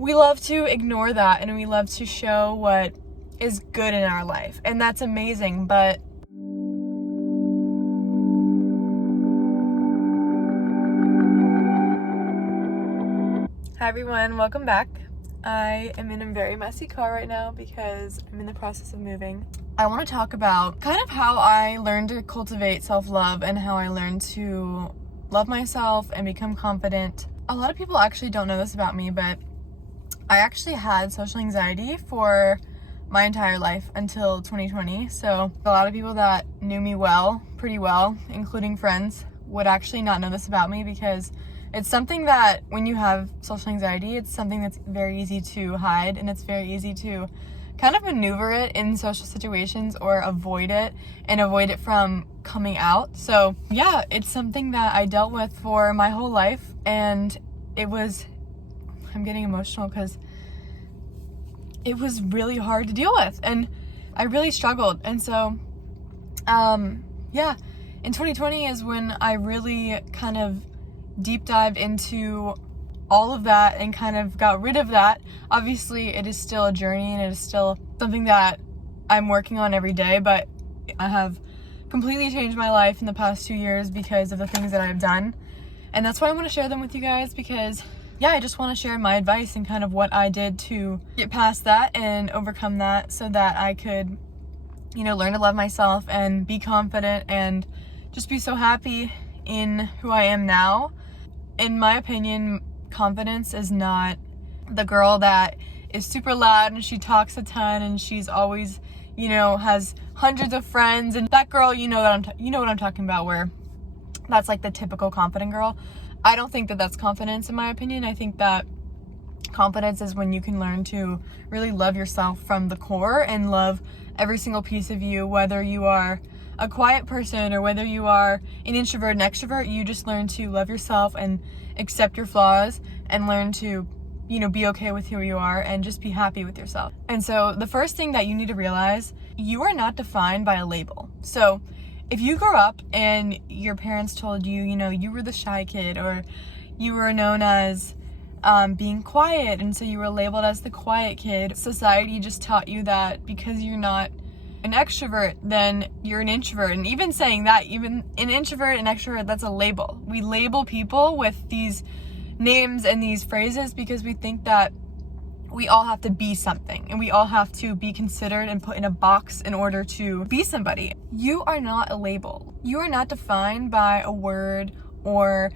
we love to ignore that and we love to show what is good in our life. And that's amazing, but hi everyone, welcome back. I am in a very messy car right now because I'm in the process of moving. I want to talk about kind of how I learned to cultivate self-love and how I learned to love myself and become confident. A lot of people actually don't know this about me, but I actually had social anxiety for my entire life until 2020. So a lot of people that knew me pretty well, including friends, would actually not know this about me because it's something that when you have social anxiety, it's something that's very easy to hide, and it's very easy to kind of maneuver it in social situations or avoid it from coming out. So yeah, it's something that I dealt with for my whole life, and I'm getting emotional because it was really hard to deal with, and I really struggled. And so in 2020 is when I really kind of deep dived into all of that and kind of got rid of that. Obviously, it is still a journey and it is still something that I'm working on every day, but I have completely changed my life in the past 2 years because of the things that I've done. And that's why I want to share them with you guys, because I just want to share my advice and kind of what I did to get past that and overcome that so that I could, learn to love myself and be confident and just be so happy in who I am now. In my opinion, confidence is not the girl that is super loud and she talks a ton and she's always, has hundreds of friends, and that girl, you know what I'm talking about, where that's like the typical confident girl. I don't think that that's confidence, in my opinion. I think that confidence is when you can learn to really love yourself from the core and love every single piece of you, whether you are a quiet person or whether you are an introvert and extrovert. You just learn to love yourself and accept your flaws and learn to, be okay with who you are and just be happy with yourself. And so the first thing that you need to realize, you are not defined by a label. So if you grew up and your parents told you, you were the shy kid, or you were known as being quiet, and so you were labeled as the quiet kid, society just taught you that because you're not an extrovert, then you're an introvert. And even saying that, even an introvert and extrovert, that's a label. We label people with these names and these phrases because we think that we all have to be something and we all have to be considered and put in a box in order to be somebody. You are not a label. You are not defined by a word or,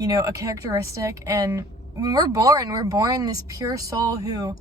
a characteristic. And when we're born this pure soul who,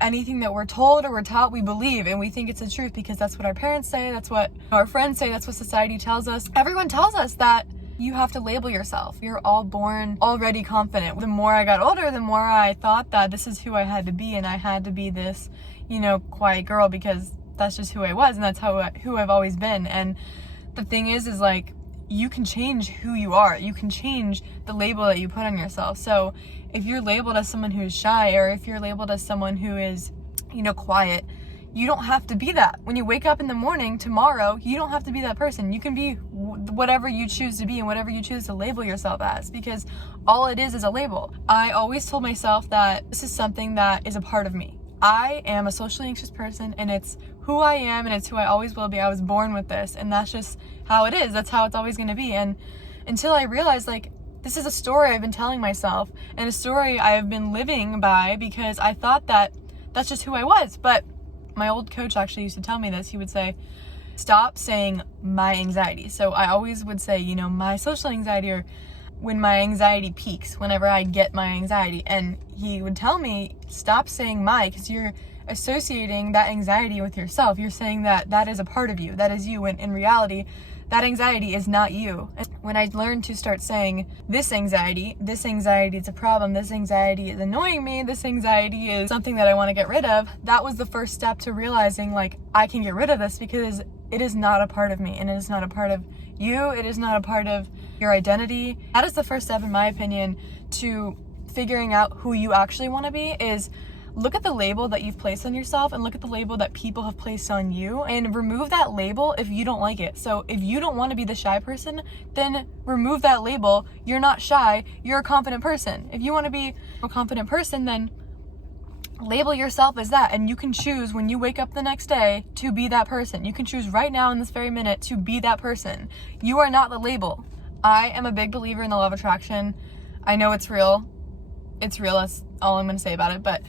anything that we're told or we're taught, we believe, and we think it's the truth because that's what our parents say, that's what our friends say, that's what society tells us. Everyone tells us that you have to label yourself. You're all born already confident. The more I got older, the more I thought that this is who I had to be, and I had to be this, quiet girl because that's just who I was, and that's who I've always been. And the thing is like, you can change who you are. You can change the label that you put on yourself. So if you're labeled as someone who's shy, or if you're labeled as someone who is, quiet, you don't have to be that. When you wake up in the morning tomorrow, you don't have to be that person. You can be whatever you choose to be and whatever you choose to label yourself as, because all it is a label. I always told myself that this is something that is a part of me. I am a socially anxious person, and it's who I am, and it's who I always will be. I was born with this, and that's just how it is. That's how it's always going to be. And until I realized, this is a story I've been telling myself, and a story I've been living by, because I thought that that's just who I was. But my old coach actually used to tell me this. He would say, stop saying my anxiety. So I always would say, my social anxiety, or when my anxiety peaks, whenever I get my anxiety. And he would tell me, stop saying my, because you're associating that anxiety with yourself. You're saying that is a part of you. That is you. And in reality, that anxiety is not you. And when I learned to start saying this anxiety is a problem, this anxiety is annoying me, this anxiety is something that I want to get rid of, that was the first step to realizing I can get rid of this, because it is not a part of me, and it is not a part of you. It is not a part of your identity. That is the first step, in my opinion, to figuring out who you actually want to be, is look at the label that you've placed on yourself and look at the label that people have placed on you and remove that label if you don't like it. So if you don't want to be the shy person, then remove that label. You're not shy, you're a confident person. If you want to be a confident person, then label yourself as that, and you can choose when you wake up the next day to be that person. You can choose right now in this very minute to be that person. You are not the label. I am a big believer in the law of attraction. I know it's real. It's real. That's all I'm going to say about it. But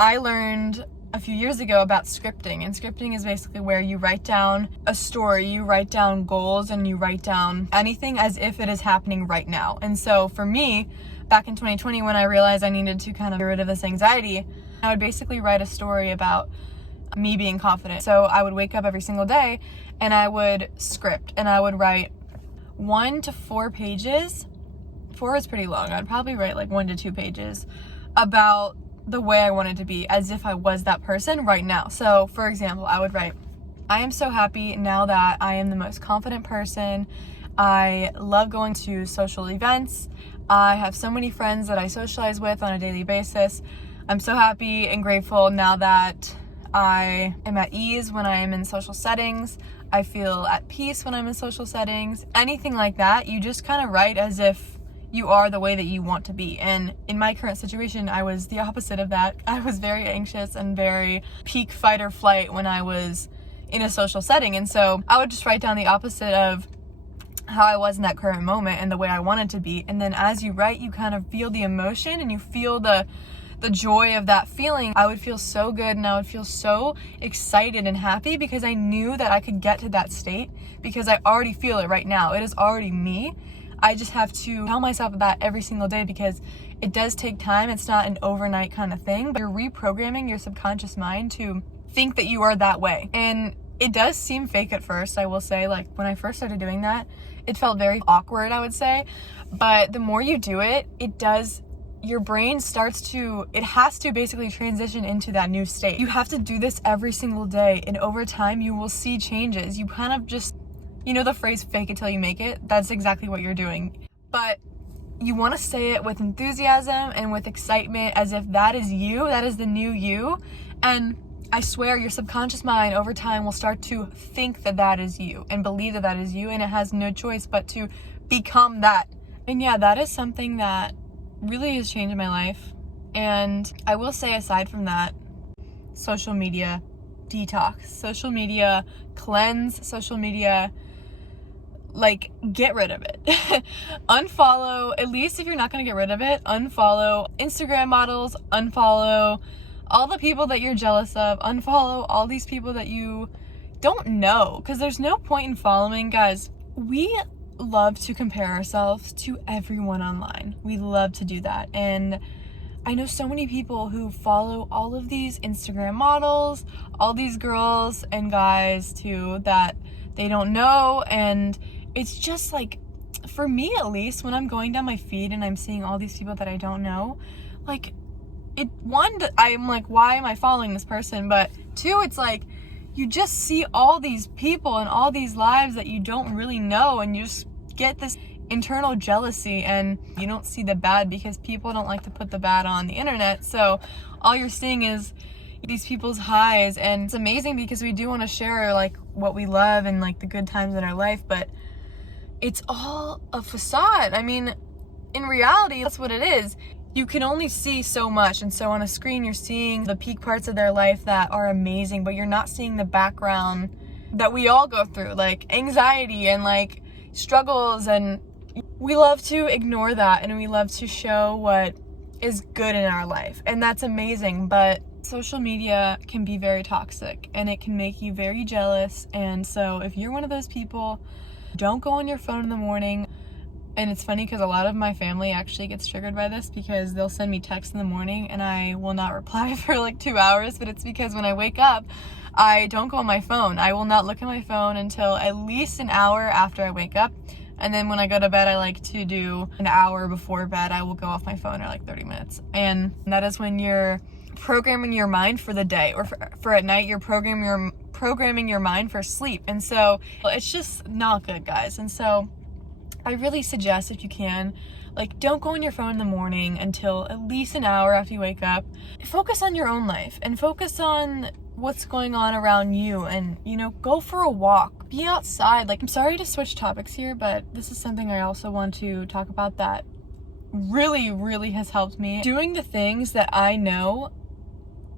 I learned a few years ago about scripting, and scripting is basically where you write down a story, you write down goals, and you write down anything as if it is happening right now. And so for me, back in 2020, when I realized I needed to kind of get rid of this anxiety, I would basically write a story about me being confident. So I would wake up every single day and I would script, and I would write 1 to 4 pages. 4 is pretty long. I'd probably write like 1 to 2 pages about the way I wanted to be, as if I was that person right now. So for example, I would write, I am so happy now that I am the most confident person. I love going to social events. I have so many friends that I socialize with on a daily basis. I'm so happy and grateful now that I am at ease when I am in social settings. I feel at peace when I'm in social settings. Anything like that, you just kind of write as if you are the way that you want to be. And in my current situation, I was the opposite of that. I was very anxious and very peak fight or flight when I was in a social setting. And so I would just write down the opposite of how I was in that current moment and the way I wanted to be. And then as you write, you kind of feel the emotion and you feel the joy of that feeling. I would feel so good and I would feel so excited and happy because I knew that I could get to that state because I already feel it right now. It is already me. I just have to tell myself that every single day because it does take time. It's not an overnight kind of thing, but you're reprogramming your subconscious mind to think that you are that way. And it does seem fake at first, I will say. Like when I first started doing that, it felt very awkward, I would say. But the more you do it, your brain it has to basically transition into that new state. You have to do this every single day, and over time you will see changes. You kind of just, the phrase fake it till you make it? That's exactly what you're doing. But you want to say it with enthusiasm and with excitement as if that is you, that is the new you. And I swear your subconscious mind over time will start to think that that is you and believe that that is you, and it has no choice but to become that. And yeah, that is something that really has changed my life. And I will say, aside from that, social media detox, social media cleanse, social media, like, get rid of it. Unfollow, at least if you're not going to get rid of it, unfollow Instagram models, unfollow all the people that you're jealous of, unfollow all these people that you don't know, because there's no point in following. Guys, we love to compare ourselves to everyone online. We love to do that. And I know so many people who follow all of these Instagram models, all these girls and guys too, that they don't know. And it's just like, for me at least, when I'm going down my feed and I'm seeing all these people that I don't know, like, I'm like, why am I following this person? But 2, it's like, you just see all these people and all these lives that you don't really know, and you just get this internal jealousy, and you don't see the bad because people don't like to put the bad on the internet. So all you're seeing is these people's highs, and it's amazing because we do want to share like what we love and like the good times in our life, but it's all a facade. I mean, in reality, that's what it is. You can only see so much, and so on a screen you're seeing the peak parts of their life that are amazing, but you're not seeing the background that we all go through, like anxiety and like struggles. And we love to ignore that, and we love to show what is good in our life, and that's amazing. But social media can be very toxic, and it can make you very jealous. And so if you're one of those people, don't go on your phone in the morning. And it's funny because a lot of my family actually gets triggered by this, because they'll send me texts in the morning and I will not reply for like 2 hours. But it's because when I wake up, I don't go on my phone. I will not look at my phone until at least an hour after I wake up. And then when I go to bed, I like to do an hour before bed. I will go off my phone, or like 30 minutes. And that is when you're programming your mind for the day, or for at night, you're programming your mind for sleep. And so it's just not good, guys. And so I really suggest, if you can, Like, don't go on your phone in the morning until at least an hour after you wake up. Focus on your own life and focus on what's going on around you, and, you know, go for a walk, be outside. Like, I'm sorry to switch topics here, but this is something I also want to talk about that really has helped me. Doing the things that I know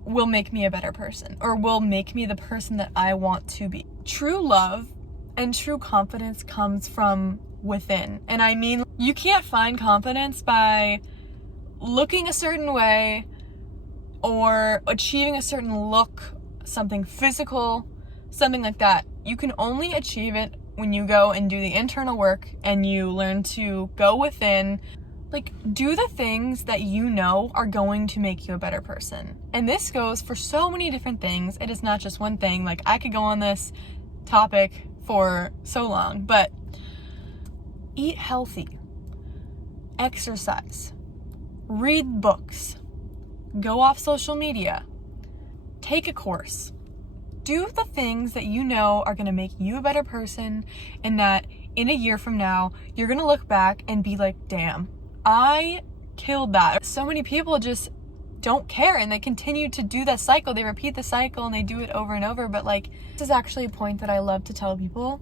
will make me a better person, or will make me the person that I want to be. True love and true confidence comes from within. And I mean, you can't find confidence by looking a certain way or achieving a certain look, something physical, something like that. You can only achieve it when you go and do the internal work and you learn to go within. Like, do the things that you know are going to make you a better person. And this goes for so many different things. It is not just one thing. Like, I could go on this topic for so long, but eat healthy, exercise, read books, go off social media, take a course. Do the things that you know are going to make you a better person, and that in a year from now, you're going to look back and be like, damn, I killed that. So many people just don't care, and they continue to do that cycle. They repeat the cycle and they do it over and over. But like, this is actually a point that I love to tell people.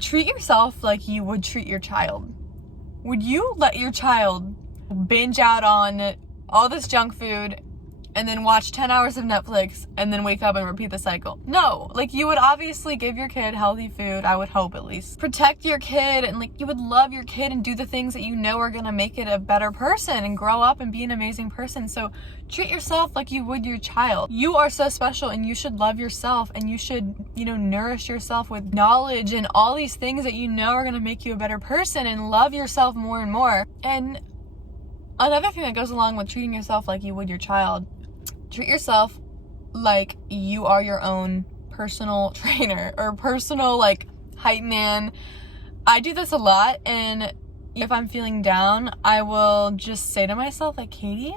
Treat yourself like you would treat your child. Would you let your child binge out on all this junk food and then watch 10 hours of Netflix and then wake up and repeat the cycle? No. Like, you would obviously give your kid healthy food, I would hope at least. Protect your kid, and like, you would love your kid and do the things that you know are gonna make it a better person and grow up and be an amazing person. So treat yourself like you would your child. You are so special, and you should love yourself, and you should, you know, nourish yourself with knowledge and all these things that you know are gonna make you a better person, and love yourself more and more. And another thing that goes along with treating yourself like you would your child, treat yourself like you are your own personal trainer or personal, like, hype man. I do this a lot, and if I'm feeling down, I will just say to myself, like, Katie,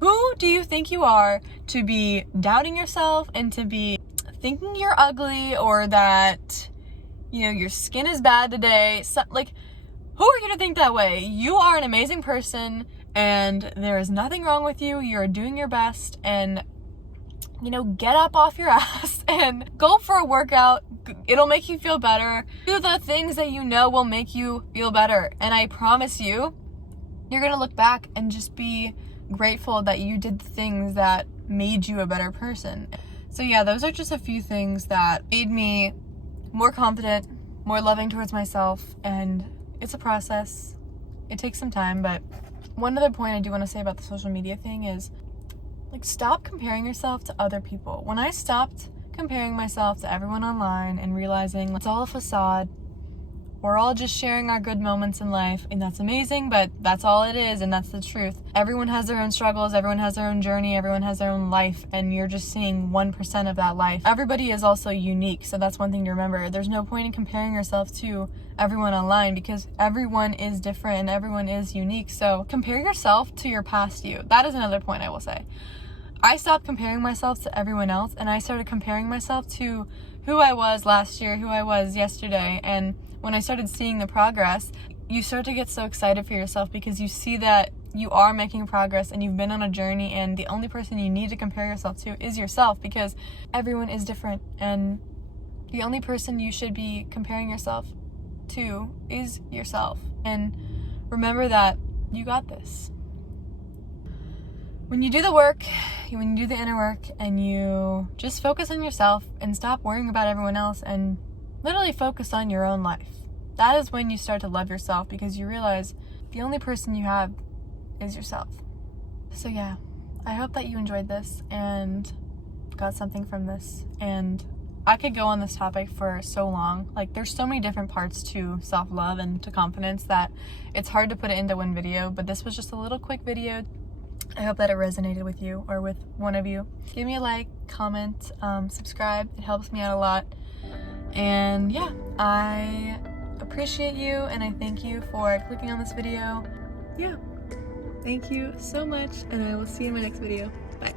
who do you think you are to be doubting yourself and to be thinking you're ugly, or that, you know, your skin is bad today? So, like, who are you to think that way? You are an amazing person, and there is nothing wrong with you. You're doing your best, and, you know, get up off your ass and go for a workout. It'll make you feel better. Do the things that you know will make you feel better. And I promise you, you're gonna look back and just be grateful that you did the things that made you a better person. So yeah, those are just a few things that made me more confident, more loving towards myself, and it's a process. It takes some time, but one other point I do want to say about the social media thing is, like, stop comparing yourself to other people. When I stopped comparing myself to everyone online and realizing it's all a facade, we're all just sharing our good moments in life, and that's amazing, but that's all it is, and that's the truth. Everyone has their own struggles, everyone has their own journey, everyone has their own life, and you're just seeing 1% of that life. Everybody is also unique, so that's one thing to remember. There's no point in comparing yourself to everyone online, because everyone is different and everyone is unique. So compare yourself to your past you. That is another point I will say. I stopped comparing myself to everyone else, and I started comparing myself to who I was last year, who I was yesterday. And when I started seeing the progress, you start to get so excited for yourself, because you see that you are making progress and you've been on a journey, and the only person you need to compare yourself to is yourself, because everyone is different, and the only person you should be comparing yourself to is yourself. And remember that you got this. When you do the work, when you do the inner work, and you just focus on yourself and stop worrying about everyone else and literally focus on your own life, that is when you start to love yourself, because you realize the only person you have is yourself. So yeah, I hope that you enjoyed this and got something from this. And I could go on this topic for so long. Like, there's so many different parts to self-love and to confidence that it's hard to put it into one video, but this was just a little quick video. I hope that it resonated with you or with one of you. Give me a like, comment, subscribe. It helps me out a lot. And yeah, I appreciate you, and I thank you for clicking on this video. Yeah, thank you so much, and I will see you in my next video. Bye.